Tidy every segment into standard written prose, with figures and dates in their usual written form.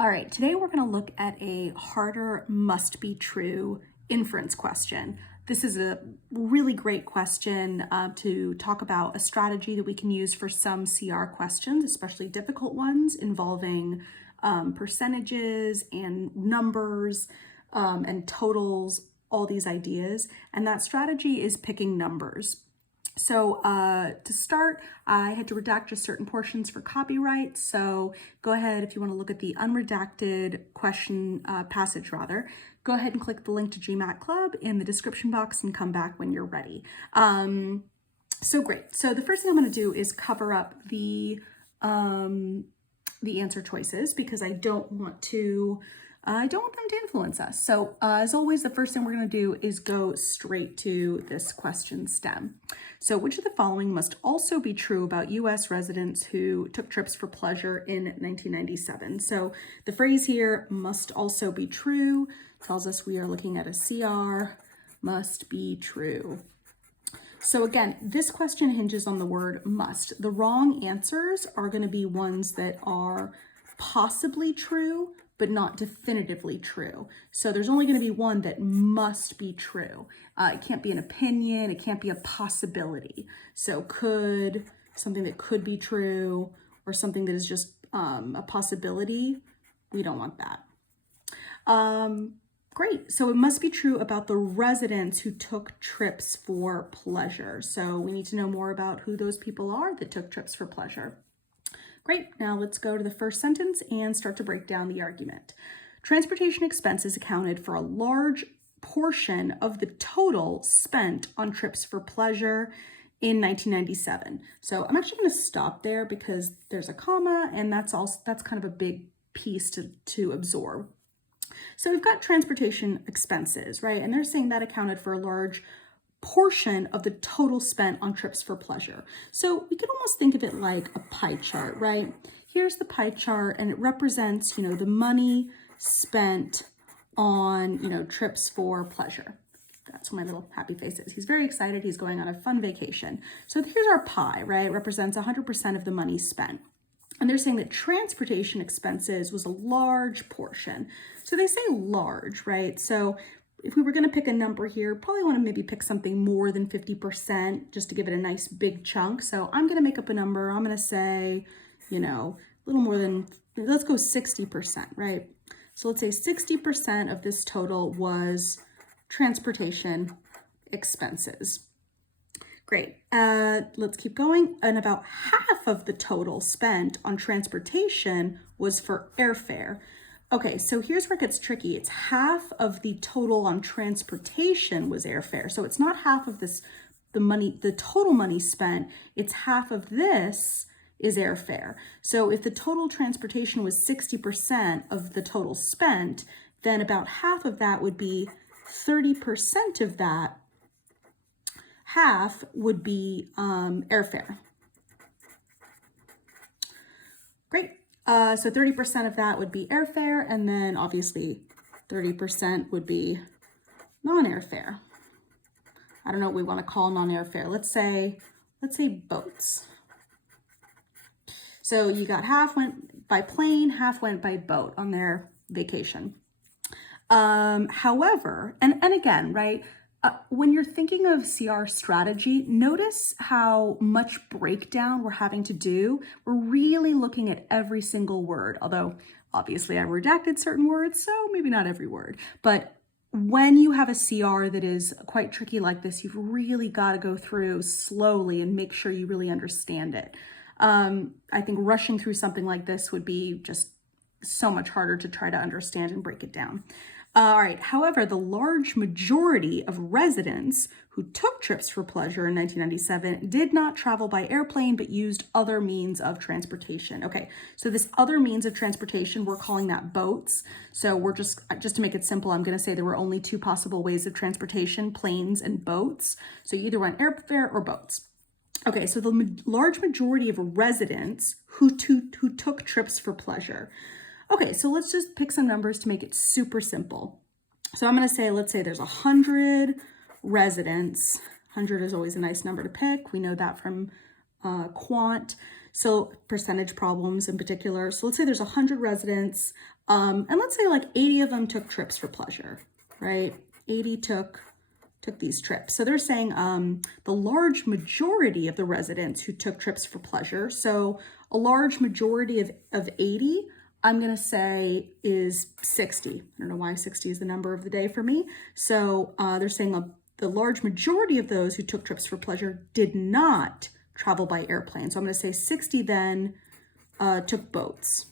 All right, today we're going to look at a harder must be true inference question. This is a really great question to talk about a strategy that we can use for some CR questions, especially difficult ones involving percentages and numbers and totals, all these ideas. And that strategy is picking numbers. So to start, I had to redact just certain portions for copyright. So go ahead, if you want to look at the unredacted question passage rather, go ahead and click the link to GMATClub in the description box and come back when you're ready. So great. So the first thing I'm going to do is cover up the answer choices because I don't want them to influence us. So as always, the first thing we're going to do is go straight to this question stem. So which of the following must also be true about US residents who took trips for pleasure in 1997? So the phrase here, must also be true, tells us we are looking at a CR, must be true. So again, this question hinges on the word must. The wrong answers are going to be ones that are possibly true, but not definitively true. So there's only going to be one that must be true. It can't be an opinion. It can't be a possibility. So could, something that could be true, or something that is just a possibility. We don't want that. Great. So it must be true about the residents who took trips for pleasure. So we need to know more about who those people are that took trips for pleasure. Great, now let's go to the first sentence and start to break down the argument. Transportation expenses accounted for a large portion of the total spent on trips for pleasure in 1997. So I'm actually going to stop there because there's a comma and that's kind of a big piece to absorb. So we've got transportation expenses, right? And they're saying that accounted for a large portion of the total spent on trips for pleasure. So we could almost think of it like a pie chart, right? Here's the pie chart and it represents, the money spent on, trips for pleasure. That's where my little happy face is. He's very excited. He's going on a fun vacation. So here's our pie, right? It represents 100% of the money spent. And they're saying that transportation expenses was a large portion. So they say large, right? So if we were going to pick a number here, probably want to maybe pick something more than 50% just to give it a nice big chunk. So I'm going to make up a number. I'm going to say, a little more than, let's go 60%, right? So let's say 60% of this total was transportation expenses. Great. Let's keep going. And about half of the total spent on transportation was for airfare. Okay, so here's where it gets tricky. It's half of the total on transportation was airfare. So it's not half of the total money spent, it's half of this is airfare. So if the total transportation was 60% of the total spent, then about half of that would be 30% of that. Half would be airfare. Great. So 30% of that would be airfare, and then obviously 30% would be non-airfare. I don't know what we want to call non-airfare. Let's say boats. So you got half went by plane, half went by boat on their vacation. However, and again, right, when you're thinking of CR strategy, notice how much breakdown we're having to do. We're really looking at every single word, although obviously I redacted certain words, so maybe not every word. But when you have a CR that is quite tricky like this, you've really got to go through slowly and make sure you really understand it. I think rushing through something like this would be just so much harder to try to understand and break it down. All right, however, the large majority of residents who took trips for pleasure in 1997 did not travel by airplane, but used other means of transportation. Okay, so this other means of transportation, we're calling that boats. So we're just to make it simple, I'm gonna say there were only two possible ways of transportation, planes and boats. So you either went airfare or boats. Okay, so the large majority of residents who took trips for pleasure. Okay, so let's just pick some numbers to make it super simple. So I'm going to say, let's say there's 100 residents. 100 is always a nice number to pick. We know that from quant. So percentage problems in particular. So let's say there's 100 residents, and let's say like 80 of them took trips for pleasure, right? 80 took these trips. So they're saying the large majority of the residents who took trips for pleasure. So a large majority of 80, I'm going to say is 60. I don't know why 60 is the number of the day for me. So they're saying the large majority of those who took trips for pleasure did not travel by airplane. So I'm going to say 60 then took boats.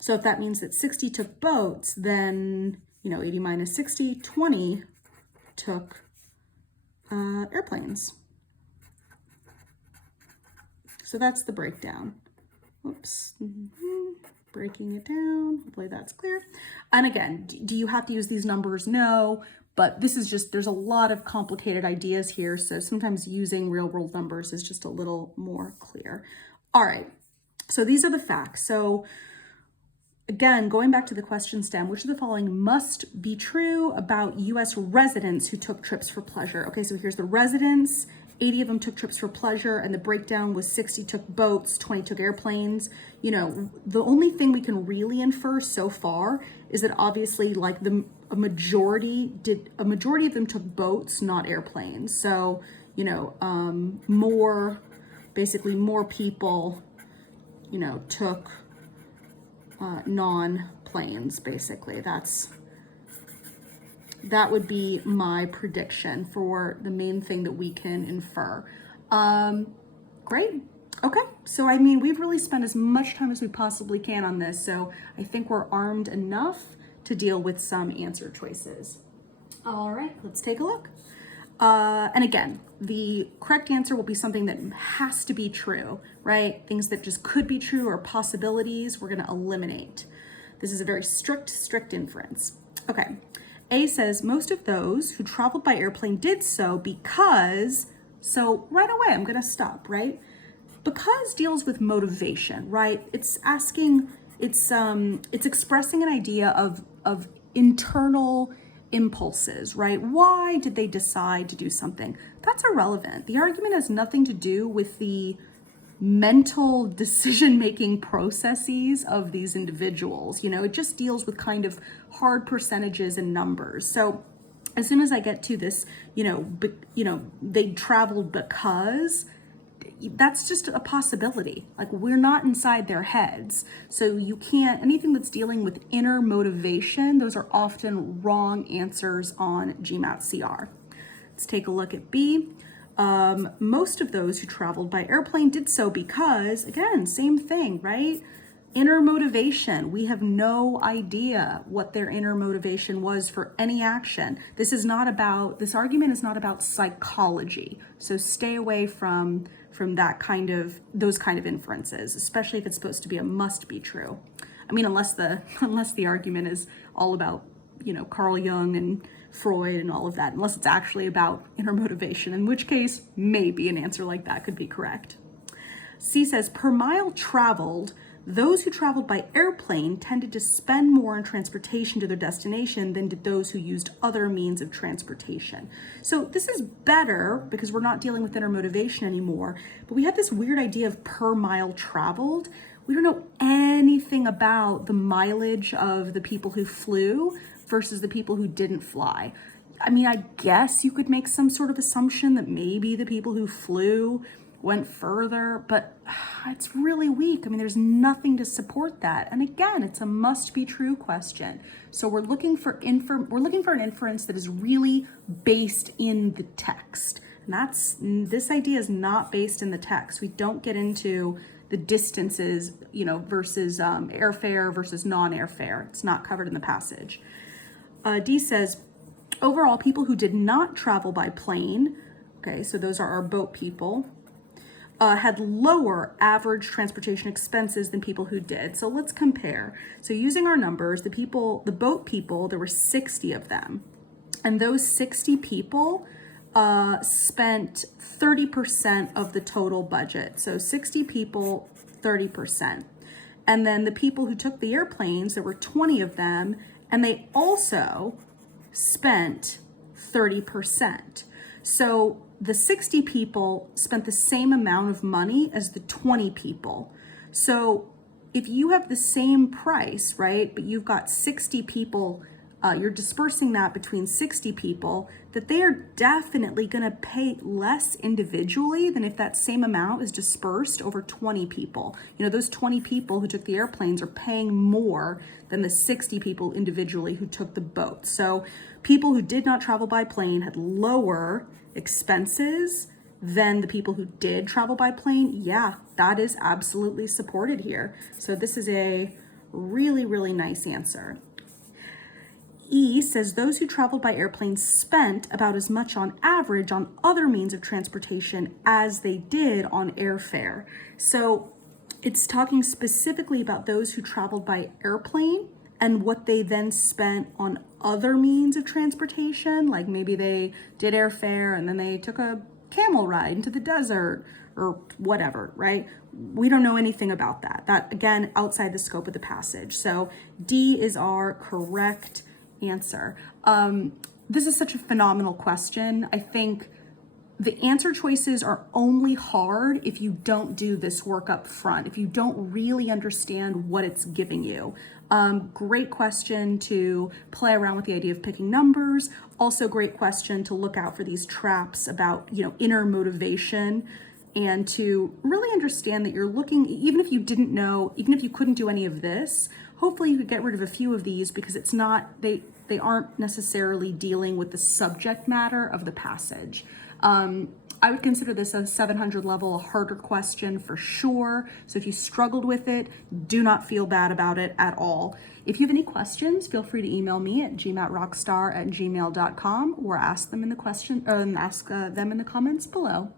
So if that means that 60 took boats, then, 80 minus 60, 20 took airplanes. So that's the breakdown. Oops, breaking it down. Hopefully that's clear. And again, do you have to use these numbers? No, but this is just, there's a lot of complicated ideas here. So sometimes using real world numbers is just a little more clear. All right, so these are the facts. So again, going back to the question stem, which of the following must be true about US residents who took trips for pleasure? Okay, so here's the residents. 80 of them took trips for pleasure, and the breakdown was 60 took boats, 20 took airplanes. The only thing we can really infer so far is that obviously like a majority of them took boats, not airplanes. So, more people, took non-planes, basically. That would be my prediction for the main thing that we can infer. Great. Okay, so we've really spent as much time as we possibly can on this, so I think we're armed enough to deal with some answer choices. All right, let's take a look. And again, the correct answer will be something that has to be true, right? Things that just could be true or possibilities, we're going to eliminate. This is a very strict inference. Okay. A says, most of those who traveled by airplane did so because, so right away, I'm going to stop, right? Because deals with motivation, right? It's asking, it's expressing an idea of internal impulses, right? Why did they decide to do something? That's irrelevant. The argument has nothing to do with the mental decision-making processes of these individuals. It just deals with kind of hard percentages and numbers. So as soon as I get to this, they traveled because, that's just a possibility. Like, we're not inside their heads. So you can't, anything that's dealing with inner motivation, those are often wrong answers on GMAT CR. Let's take a look at B. Most of those who traveled by airplane did so because, again, same thing, right? Inner motivation. We have no idea what their inner motivation was for any action. This argument is not about psychology. So stay away from those kind of inferences, especially if it's supposed to be a must be true. Unless the argument is all about, Carl Jung and Freud and all of that, unless it's actually about inner motivation, in which case maybe an answer like that could be correct. C says, per mile traveled, those who traveled by airplane tended to spend more on transportation to their destination than did those who used other means of transportation. So this is better because we're not dealing with inner motivation anymore, but we have this weird idea of per mile traveled. We don't know anything about the mileage of the people who flew versus the people who didn't fly. I guess you could make some sort of assumption that maybe the people who flew went further, but it's really weak. There's nothing to support that. And again, it's a must be true question. So we're looking for an inference that is really based in the text. And this idea is not based in the text. We don't get into the distances, versus airfare versus non-airfare. It's not covered in the passage. D says, overall, people who did not travel by plane, okay, so those are our boat people, had lower average transportation expenses than people who did. So let's compare. So using our numbers, the boat people, there were 60 of them. And those 60 people spent 30% of the total budget. So 60 people, 30%. And then the people who took the airplanes, there were 20 of them, and they also spent 30%. So the 60 people spent the same amount of money as the 20 people. So if you have the same price, right, but you've got 60 people, you're dispersing that between 60 people, that they are definitely going to pay less individually than if that same amount is dispersed over 20 people. You know, those 20 people who took the airplanes are paying more than the 60 people individually who took the boat. So people who did not travel by plane had lower expenses than the people who did travel by plane. Yeah, that is absolutely supported here. So this is a really, really nice answer. E says those who traveled by airplane spent about as much on average on other means of transportation as they did on airfare. So it's talking specifically about those who traveled by airplane and what they then spent on other means of transportation. Like maybe they did airfare and then they took a camel ride into the desert or whatever, right? We don't know anything about that. That, again, outside the scope of the passage. So D is our correct answer. This is such a phenomenal question. I think the answer choices are only hard if you don't do this work up front, if you don't really understand what it's giving you. Great question to play around with the idea of picking numbers. Also great question to look out for these traps about, you know, inner motivation, and to really understand that you're looking, even if you didn't know, even if you couldn't do any of this, hopefully you could get rid of a few of these because it's not, they aren't necessarily dealing with the subject matter of the passage. I would consider this a 700 level, a harder question for sure. So if you struggled with it, do not feel bad about it at all. If you have any questions, feel free to email me at gmatrockstar@gmail.com or ask them in the comments below.